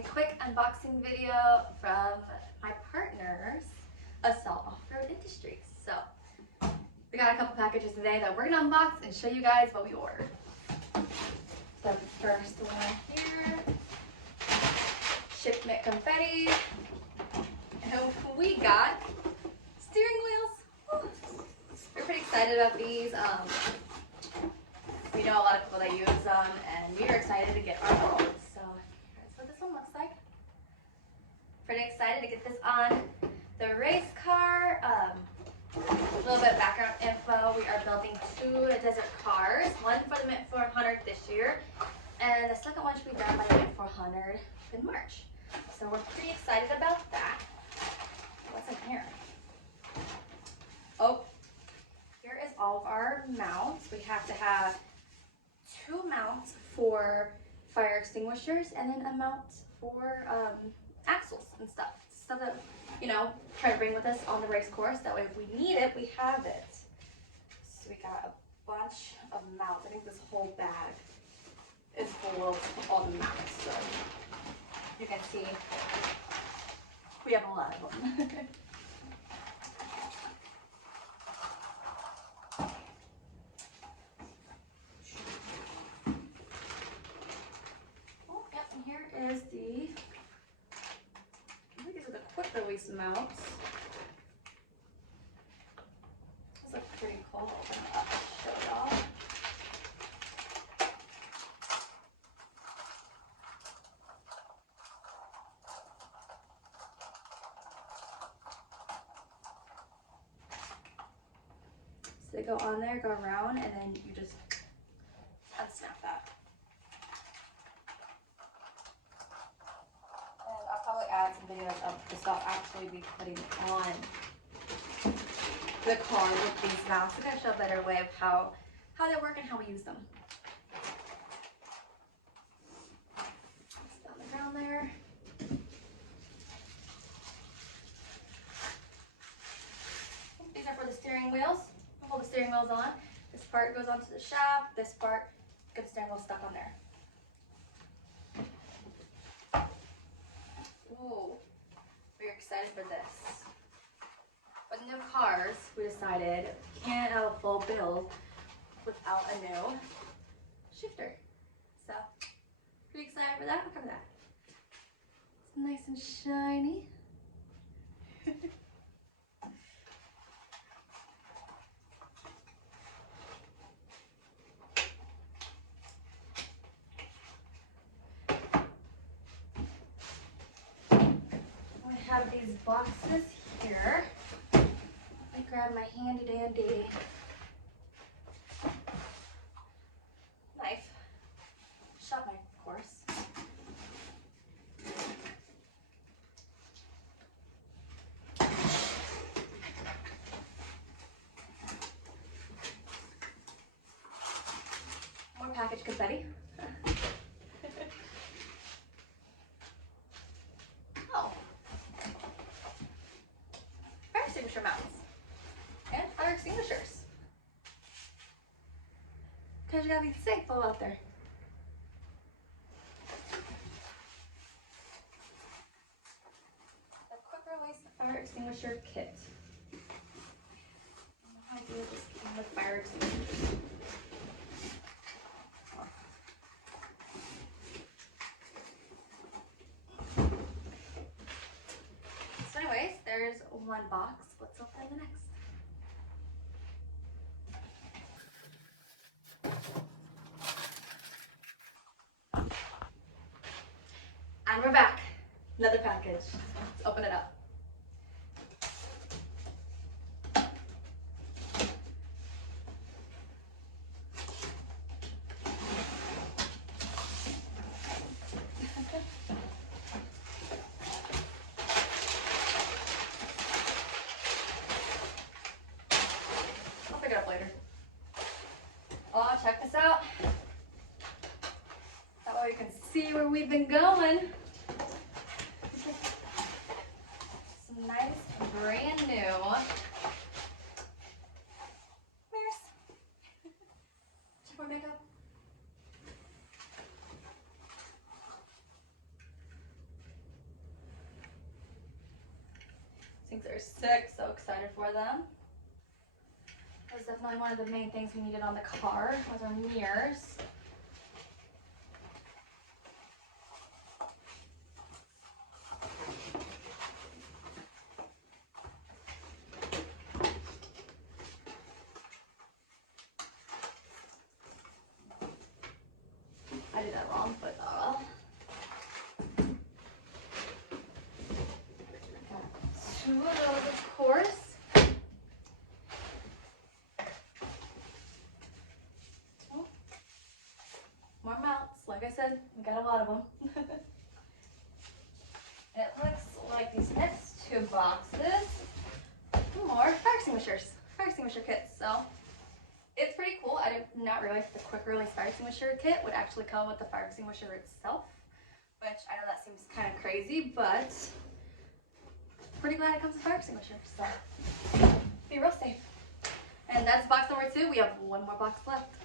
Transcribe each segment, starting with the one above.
a quick unboxing video from my partners, Assault Off-Road Industries. So we got a couple packages today that we're gonna unbox and show you guys what we ordered. The first one here, shipment confetti, and we got steering wheels. We're pretty excited about these. We know a lot of people that use them, and we are excited to get our own. So here's what this one looks like. Pretty excited to get this on the race car. A little bit of background info. We are building 2 desert cars, one for the Mint 400 this year, and the second one should be done by the Mint 400 in March. So we're pretty excited about that. What's in here? Oh, here is all of our mounts. We have to have 2 mounts for fire extinguishers and then a mount for axles and stuff. Stuff that, you know, try to bring with us on the race course. That way if we need it, we have it. So we got a bunch of mounts. I think this whole bag is full of all the mounts. So you can see we have a lot of them. Is the, I think these are the quick release mounts. These look pretty cool. Open it up and show it off. So they go on there, go around, and then you just unsnap that. Add some videos of the stuff actually be putting on the car with these mounts to kind of show a better way of how they work and how we use them. Just on the ground there. These are for the steering wheels. We'll hold the steering wheels on. This part goes onto the shaft. This part gets the steering wheel stuck on there. Ooh, we're excited for this. With new cars, we decided we can't have a full build without a new shifter. So, pretty excited for that. Look at that. It's nice and shiny. Have these boxes here. Let me grab my handy dandy knife, shop knife, of course. More package confetti. Extinguisher mounts and fire extinguishers, because you gotta be thankful out there. The quick release fire extinguisher kit. I don't know how to do this came with fire extinguishers. So anyways, there's one box. Let's open the next. And we're back. Another package. Let's open it up. Later. Oh, check this out. That way you can see where we've been going. Some nice brand new mirrors. Check my makeup. Things are sick, so excited for them. That was definitely one of the main things we needed on the car, was our mirrors. I did that wrong, but got two of those, of course. Oh, more mounts. Like I said, we got a lot of them. It looks like these next two boxes, more fire extinguisher kits. So it's pretty cool. I did not realize the quick release fire extinguisher kit would actually come with the fire extinguisher itself, which I know that seems kind of crazy, but pretty glad it comes with fire extinguisher. So be real safe. And that's box number 2. We have one more box left.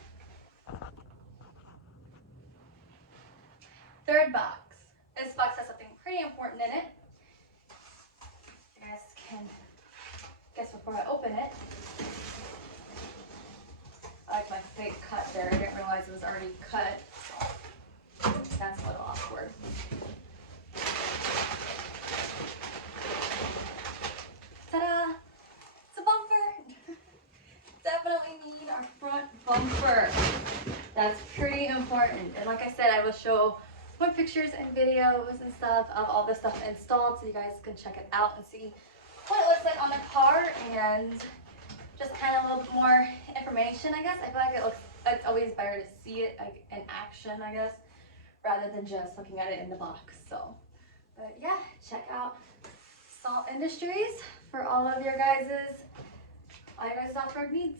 Third box. This box has something pretty important in it. You guys can guess before I open it. I like my fake cut there. I didn't realize it was already cut. So that's a little awkward. Ta-da! It's a bumper! Definitely need our front bumper. That's pretty important. And like I said, I will show more pictures and videos and stuff of all this stuff installed so you guys can check it out and see what it looks like on the car and just kind of a little bit more information, I guess. I feel like it's always better to see it like in action, I guess, rather than just looking at it in the box. So, but yeah, check out Salt Industries for all your guys' off-road needs.